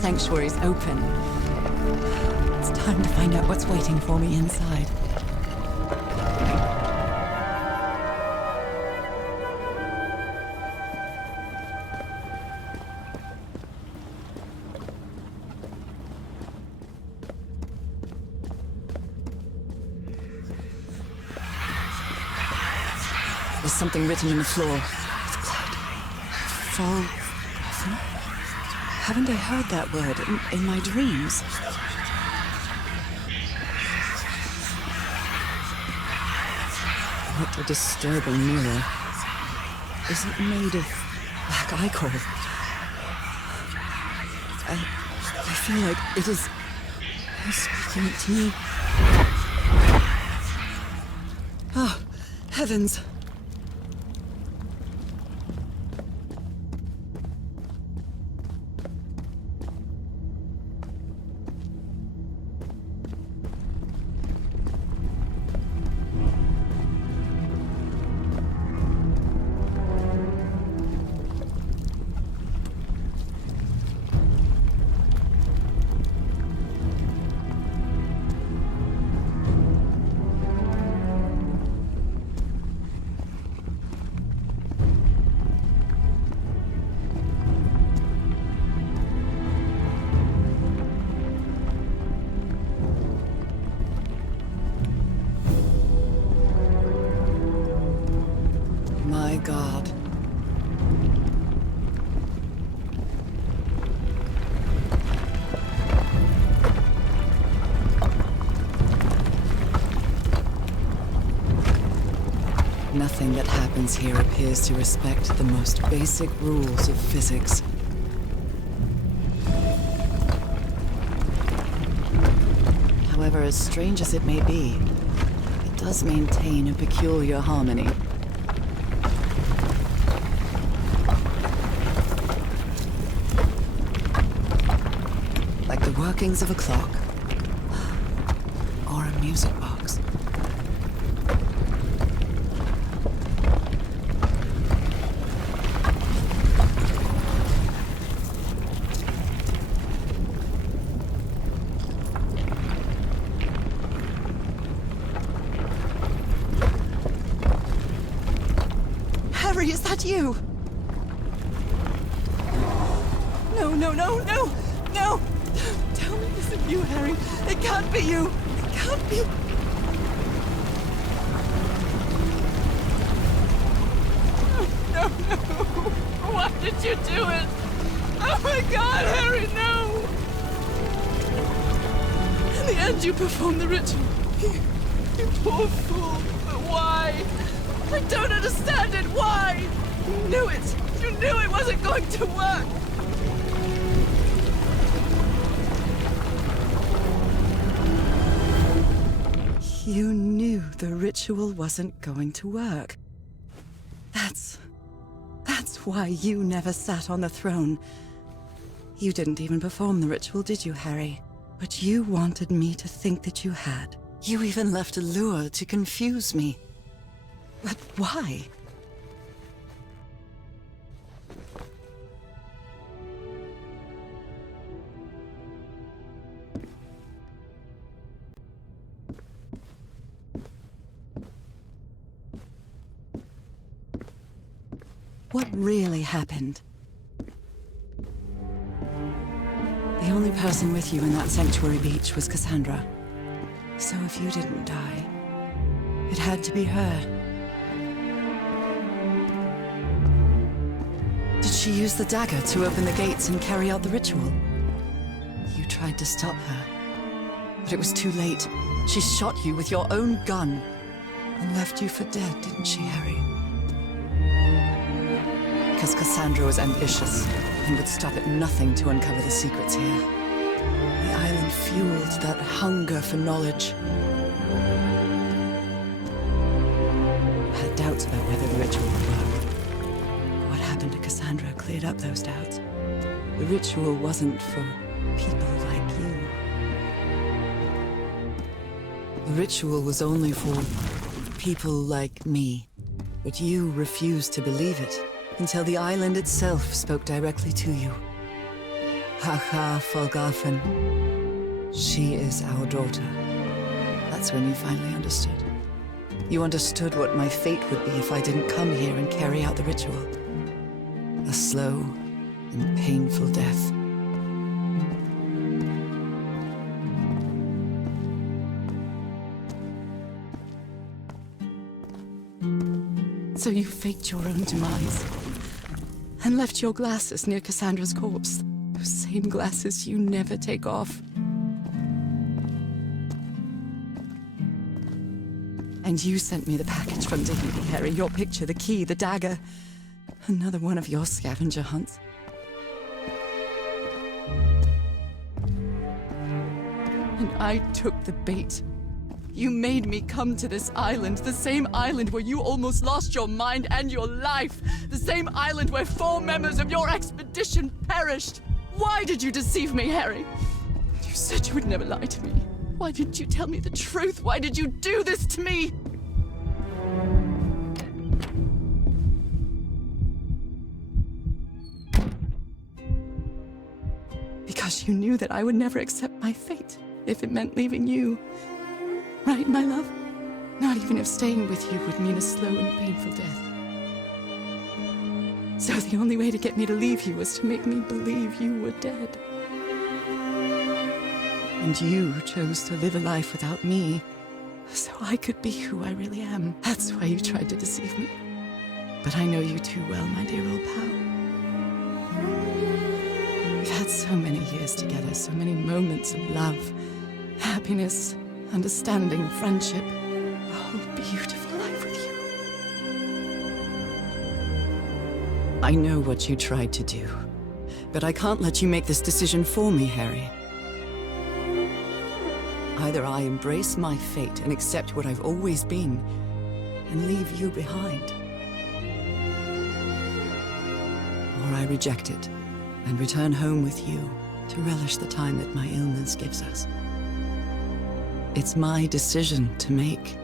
sanctuary's open. It's time to find out what's waiting for me inside. There's something written on the floor. With blood. Fall. Haven't I heard that word in my dreams? What a disturbing mirror. Is it made of black ichor? I feel like it is speaking to me. Oh, heavens! My God. Nothing that happens here appears to respect the most basic rules of physics. However, as strange as it may be, it does maintain a peculiar harmony. Like the workings of a clock, or a music box. Harry, is that you? No, no, no, no, no! Tell me this isn't you, Harry. It can't be you. It can't be. No, no, no. Why did you do it? Oh my God, Harry, no! In the end, you performed the ritual. You poor fool. But why? I don't understand it. Why? You knew it. You knew it wasn't going to work. You knew the ritual wasn't going to work. That's why you never sat on the throne. You didn't even perform the ritual, did you, Harry? But you wanted me to think that you had. You even left a lure to confuse me. But why? What really happened? The only person with you in that sanctuary beach was Cassandra. So if you didn't die, it had to be her. Did she use the dagger to open the gates and carry out the ritual? You tried to stop her, but it was too late. She shot you with your own gun and left you for dead, didn't she, Harry? Because Cassandra was ambitious and would stop at nothing to uncover the secrets here. The island fueled that hunger for knowledge. I had doubts about whether the ritual would work. What happened to Cassandra cleared up those doubts. The ritual wasn't for people like you. The ritual was only for people like me. But you refused to believe it. Until the island itself spoke directly to you. Haha, Folgafen. She is our daughter. That's when you finally understood. You understood what my fate would be if I didn't come here and carry out the ritual. A slow and painful death. So you faked your own demise and left your glasses near Cassandra's corpse. Those same glasses you never take off. And you sent me the package from Tahiti, Harry. Your picture, the key, the dagger. Another one of your scavenger hunts. And I took the bait. You made me come to this island, the same island where you almost lost your mind and your life. The same island where 4 members of your expedition perished. Why did you deceive me, Harry? You said you would never lie to me. Why didn't you tell me the truth? Why did you do this to me? Because you knew that I would never accept my fate if it meant leaving you. Right, my love? Not even if staying with you would mean a slow and painful death. So the only way to get me to leave you was to make me believe you were dead. And you chose to live a life without me, so I could be who I really am. That's why you tried to deceive me. But I know you too well, my dear old pal. We've had so many years together, so many moments of love, happiness, understanding, friendship. A whole beautiful life with you. I know what you tried to do, but I can't let you make this decision for me, Harry. Either I embrace my fate and accept what I've always been, and leave you behind. Or I reject it, and return home with you to relish the time that my illness gives us. It's my decision to make.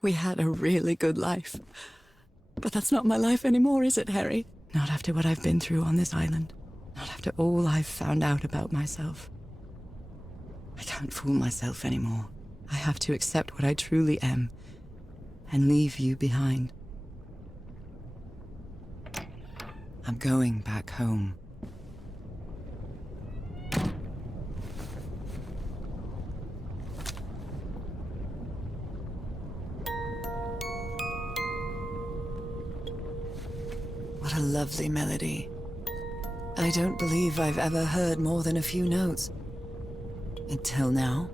We had a really good life. But that's not my life anymore, is it, Harry? Not after what I've been through on this island. Not after all I've found out about myself. I can't fool myself anymore. I have to accept what I truly am and leave you behind. I'm going back home. What a lovely melody. I don't believe I've ever heard more than a few notes. Until now.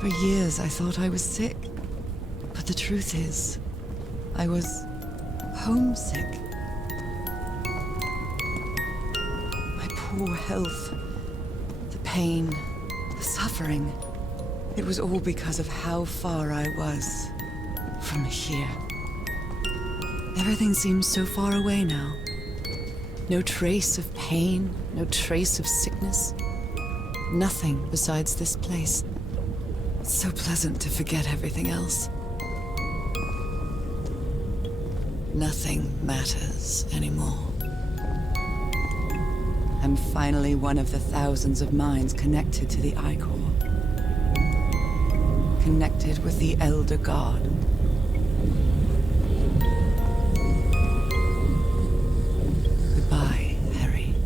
For years I thought I was sick. But the truth is, I was homesick. My poor health, the pain, the suffering. It was all because of how far I was from here. Everything seems so far away now. No trace of pain, no trace of sickness. Nothing besides this place. It's so pleasant to forget everything else. Nothing matters anymore. I'm finally one of the thousands of minds connected to the Ichor. Connected with the Elder God. Goodbye, Harry.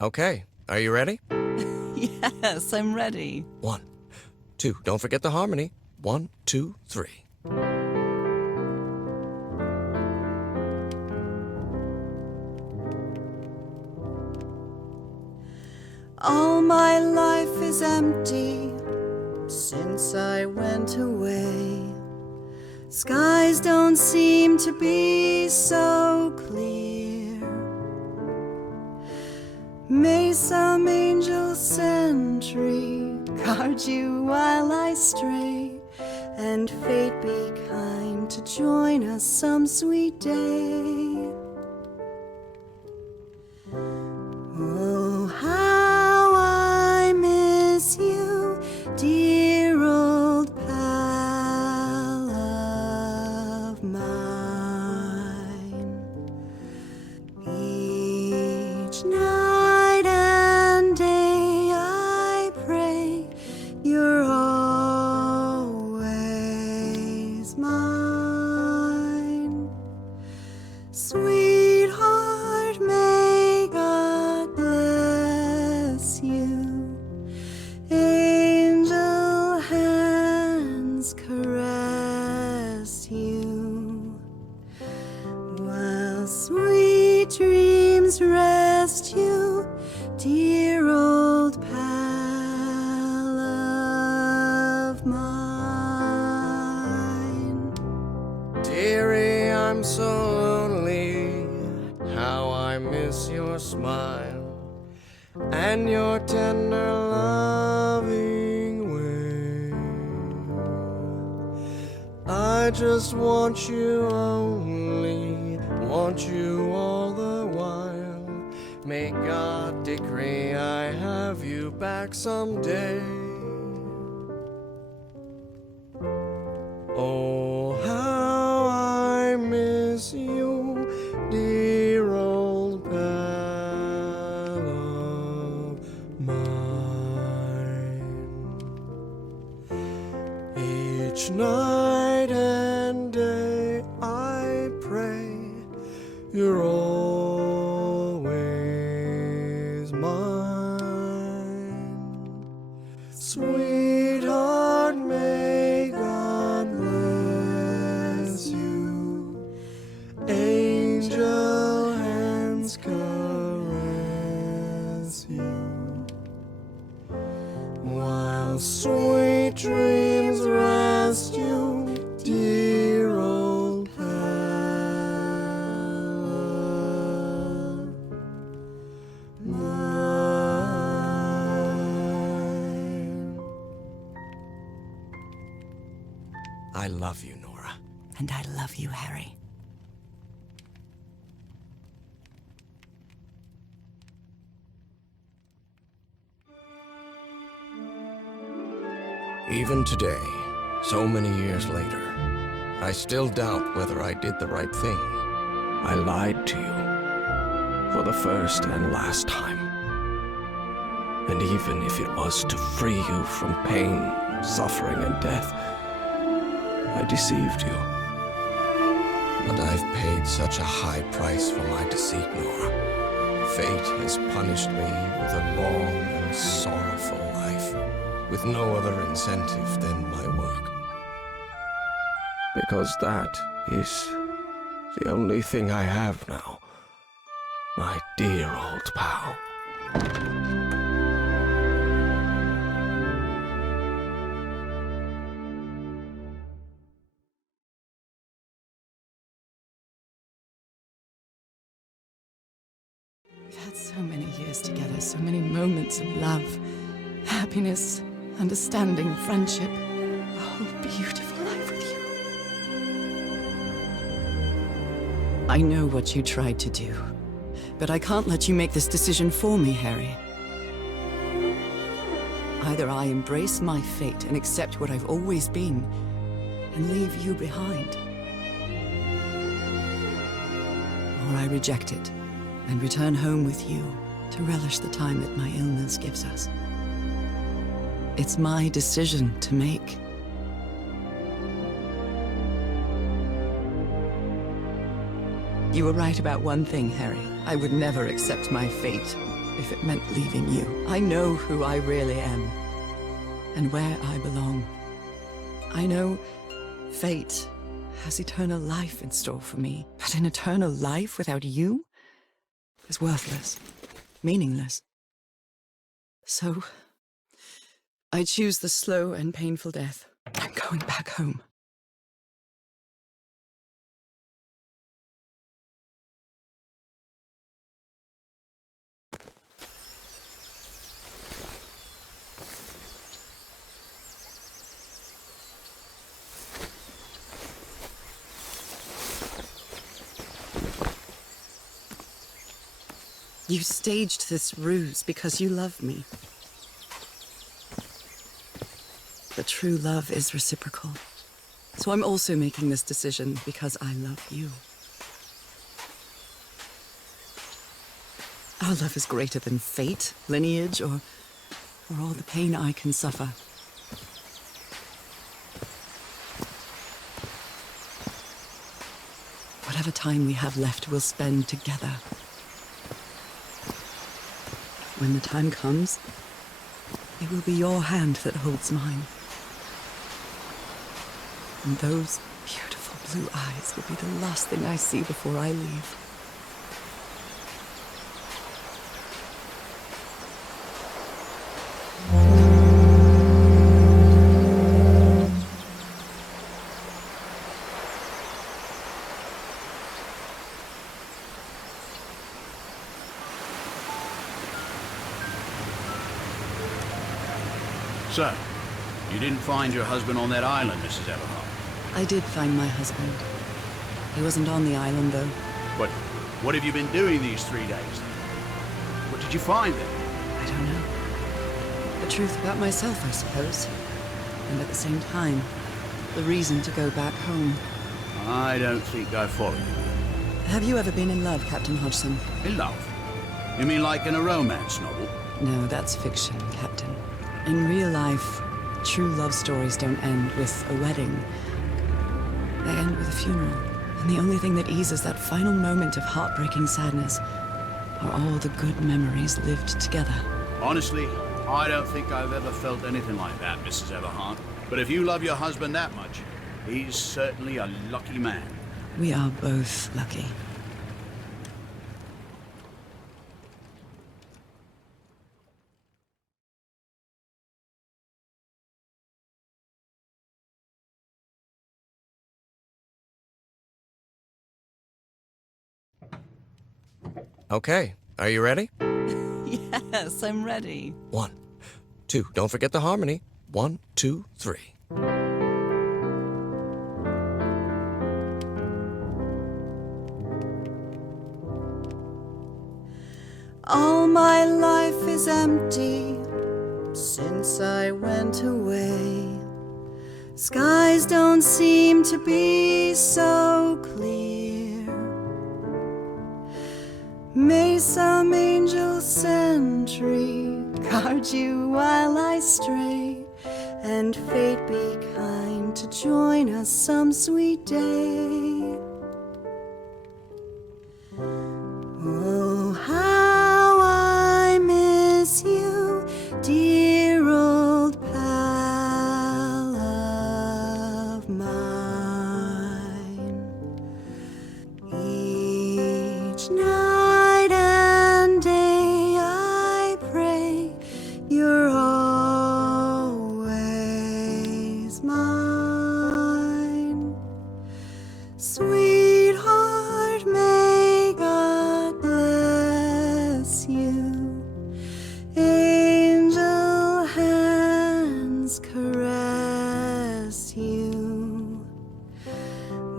Okay, are you ready? Yes, I'm ready. 1, 2, don't forget the harmony. 1, 2, 3. All my life is empty since I went away. Skies don't seem to be so clear. May some angel sentry guard you while I stray, and fate be kind to join us some sweet day. Oh, how I miss you, dear old pal of mine. Each night and day I pray you're always mine. Sweetheart, may God bless you. Angel hands caress you, while sweet dreams rest you, dear old pal of mine. Dearie, I'm so lonely. How I miss your smile and your tender loving way. I just want you only, want you all the while. May God decree I have you back someday. Oh, how I miss you, dear old pal of mine. Each night and day mine. Sweetheart, may God bless you. Angel hands caress you, while sweet dreams rest you, dear old Helen mine. I love you, Nora. And I love you, Harry. Even today, so many years later, I still doubt whether I did the right thing. I lied to you for the first and last time. And even if it was to free you from pain, suffering, and death, I deceived you. But I've paid such a high price for my deceit, Nora. Fate has punished me with a long and sorrowful life, with no other incentive than my work. Because that is the only thing I have now, my dear old pal. We've had so many years together, so many moments of love, happiness, understanding, friendship. A whole beautiful life with you. I know what you tried to do, but I can't let you make this decision for me, Harry. Either I embrace my fate and accept what I've always been, and leave you behind, or I reject it and return home with you to relish the time that my illness gives us. It's my decision to make. You were right about one thing, Harry. I would never accept my fate if it meant leaving you. I know who I really am and where I belong. I know fate has eternal life in store for me, but an eternal life without you is worthless, meaningless. So, I choose the slow and painful death. I'm going back home. You staged this ruse because you love me. But true love is reciprocal. So I'm also making this decision because I love you. Our love is greater than fate, lineage, or all the pain I can suffer. Whatever time we have left, we'll spend together. When the time comes, it will be your hand that holds mine. And those beautiful blue eyes will be the last thing I see before I leave. So, you didn't find your husband on that island, Mrs. Everhart? I did find my husband. He wasn't on the island, though. But what have you been doing these 3 days? What did you find then? I don't know. The truth about myself, I suppose. And at the same time, the reason to go back home. I don't think I follow you. Have you ever been in love, Captain Hodgson? In love? You mean like in a romance novel? No, that's fiction, Captain. In real life, true love stories don't end with a wedding. They end with a funeral. And the only thing that eases that final moment of heartbreaking sadness where all the good memories lived together. Honestly, I don't think I've ever felt anything like that, Mrs. Everhart. But if you love your husband that much, he's certainly a lucky man. We are both lucky. Okay, are you ready? Yes, I'm ready. 1, 2, don't forget the harmony. 1, 2, 3. All my life is empty since I went away. Skies don't seem to be so clear. May some angel sentry guard you while I stray, and fate be kind to join us some sweet day. Oh, how I miss you, dear old pal of mine. Each night and day I pray you're always mine. Sweetheart, may God bless you. Angel hands caress you,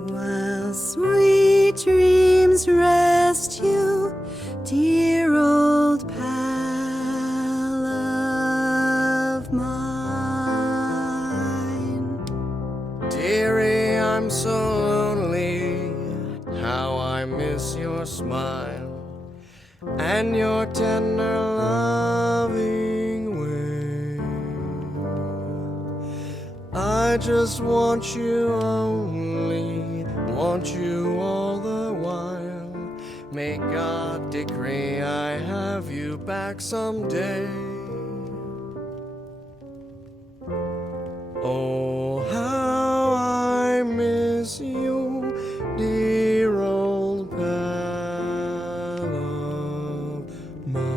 while sweet dreams rest you, dear old pal of mine. Dearie, I'm so lonely. How I miss your smile and your tender loving way. I just want you only, want you all the while. May God decree I have you back someday. Oh, how I miss you, dear old pal of mine.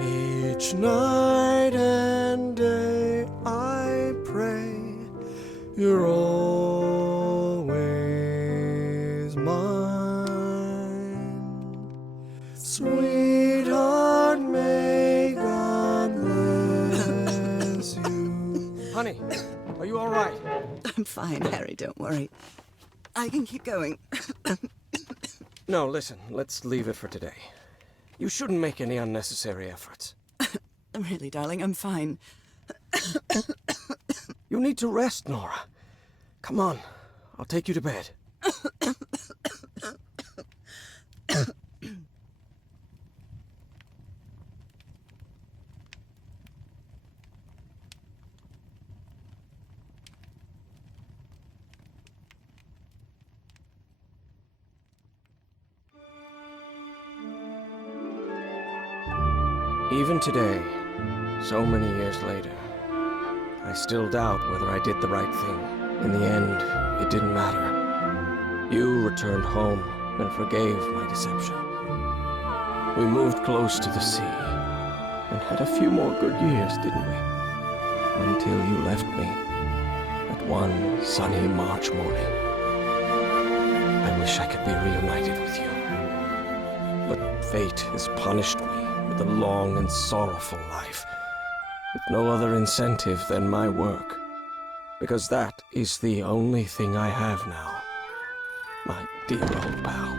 Each night and day I pray you're always mine. Sweetheart, may God bless you. Honey, are you all right? I'm fine, Harry, don't worry. I can keep going. No, listen, let's leave it for today. You shouldn't make any unnecessary efforts. Really, darling, I'm fine. You need to rest, Nora. Come on, I'll take you to bed. Even today, so many years later, I still doubt whether I did the right thing. In the end, it didn't matter. You returned home and forgave my deception. We moved close to the sea and had a few more good years, didn't we? Until you left me that one sunny March morning. I wish I could be reunited with you. But fate has punished me with a long and sorrowful life, with no other incentive than my work, because that is the only thing I have now, my dear old pal.